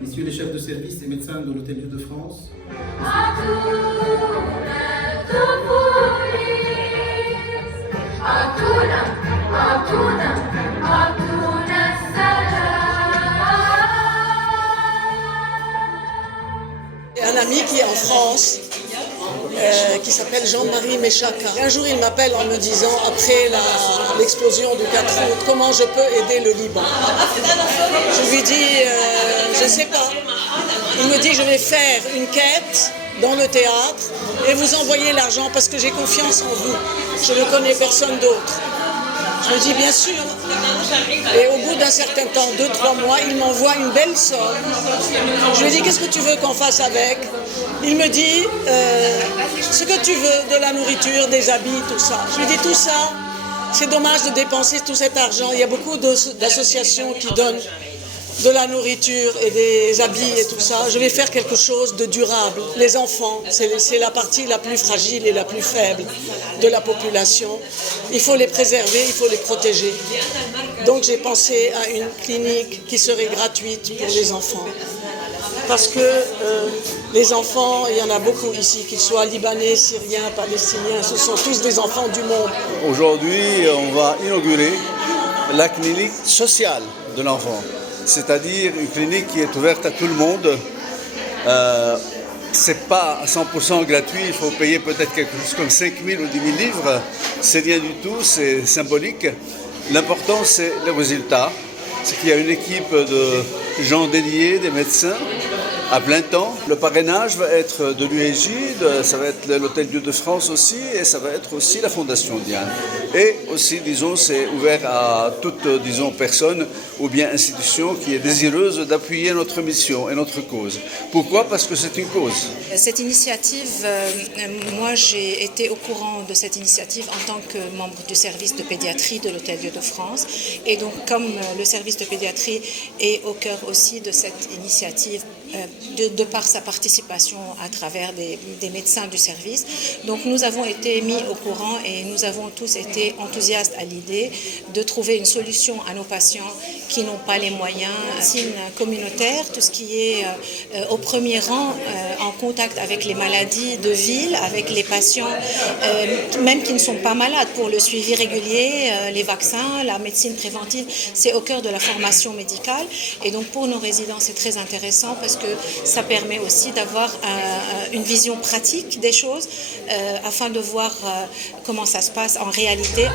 Messieurs les chefs de service et médecins de l'Hôtel-Dieu de France, un ami qui est en France, qui s'appelle Jean-Marie Méchaka. Un jour, il m'appelle en me disant, après l'explosion du 4 août, comment je peux aider le Liban. Je lui dis, je ne sais pas. Il me dit, je vais faire une quête dans le théâtre et vous envoyer l'argent parce que j'ai confiance en vous. Je ne connais personne d'autre. Je lui dis, bien sûr. Et au bout d'un certain temps, 2-3 mois, il m'envoie une belle somme. Je lui dis, qu'est-ce que tu veux qu'on fasse avec? Il me dit, ce que tu veux, de la nourriture, des habits, tout ça. Je lui dis, tout ça, c'est dommage de dépenser tout cet argent. Il y a beaucoup d'associations qui donnent de la nourriture et des habits et tout ça. Je vais faire quelque chose de durable. Les enfants, c'est la partie la plus fragile et la plus faible de la population. Il faut les préserver, il faut les protéger. Donc j'ai pensé à une clinique qui serait gratuite pour les enfants. Parce que les enfants, il y en a beaucoup ici, qu'ils soient libanais, syriens, palestiniens, ce sont tous des enfants du monde. Aujourd'hui, on va inaugurer la clinique sociale de l'enfant, c'est-à-dire une clinique qui est ouverte à tout le monde. C'est pas à 100% gratuit, il faut payer peut-être quelque chose comme 5 000 ou 10 000 livres. C'est rien du tout, c'est symbolique. L'important, c'est le résultat. C'est qu'il y a une équipe de gens dédiés, des médecins, à plein temps. Le parrainage va être de l'UEGID, ça va être l'Hôtel-Dieu de France aussi, et ça va être aussi la Fondation Diane. Et aussi, disons, c'est ouvert à toute, disons, personne ou bien institution qui est désireuse d'appuyer notre mission et notre cause. Pourquoi? Parce que c'est une cause. Cette initiative, moi j'ai été au courant de cette initiative en tant que membre du service de pédiatrie de l'Hôtel-Dieu de France. Et donc comme le service de pédiatrie est au cœur aussi de cette initiative, de par sa participation à travers des médecins du service. Donc nous avons été mis au courant et nous avons tous été enthousiastes à l'idée de trouver une solution à nos patients qui n'ont pas les moyens. Médecine communautaire, tout ce qui est au premier rang en contact avec les maladies de ville, avec les patients, même qui ne sont pas malades, pour le suivi régulier, les vaccins, la médecine préventive, c'est au cœur de la formation médicale. Et donc pour nos résidents, c'est très intéressant parce que ça permet aussi d'avoir une vision pratique des choses afin de voir comment ça se passe en réalité.